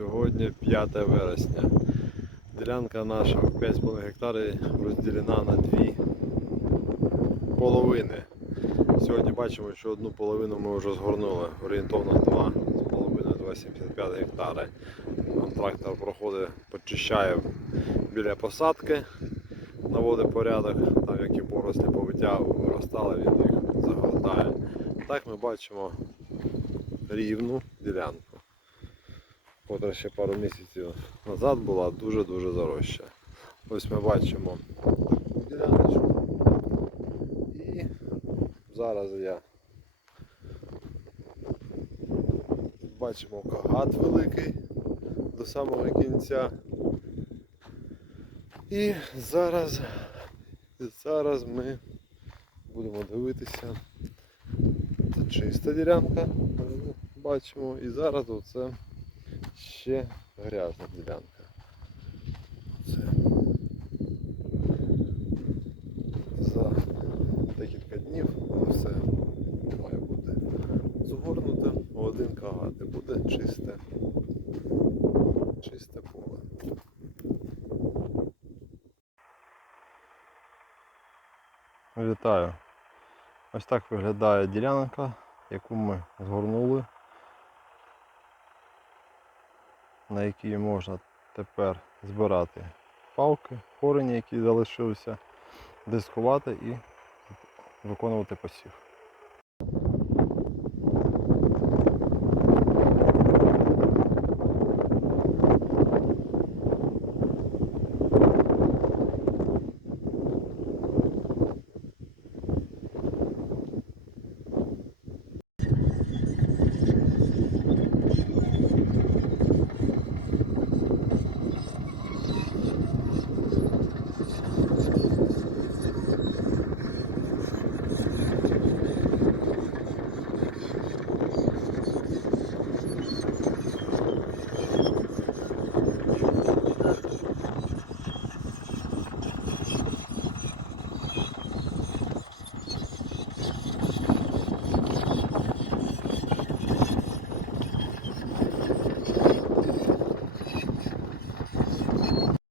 Сьогодні 5 вересня. Ділянка наша в 5,5 гектарів розділена на дві половини. Сьогодні бачимо, що одну половину ми вже згорнули, орієнтовно 2,5-2,75 гектари. Нам трактор проходить, почищає біля посадки, наводить порядок, там які порослі повитягували, виростали, він їх загортає. Так ми бачимо рівну ділянку котра ще пару місяців назад була дуже-дуже зароща. Ось ми бачимо діляночку. І зараз я бачимо кагат великий до самого кінця. І зараз, зараз ми будемо дивитися. Це чиста ділянка, бачимо. І зараз оце ще грязна ділянка. Це за декілька днів все має бути згорнуте один кагат і буде чисте, чисте поле. Вітаю. Ось так виглядає ділянка, яку ми згорнули на якій можна тепер збирати палки, корені, які залишилися, дискувати і виконувати посів.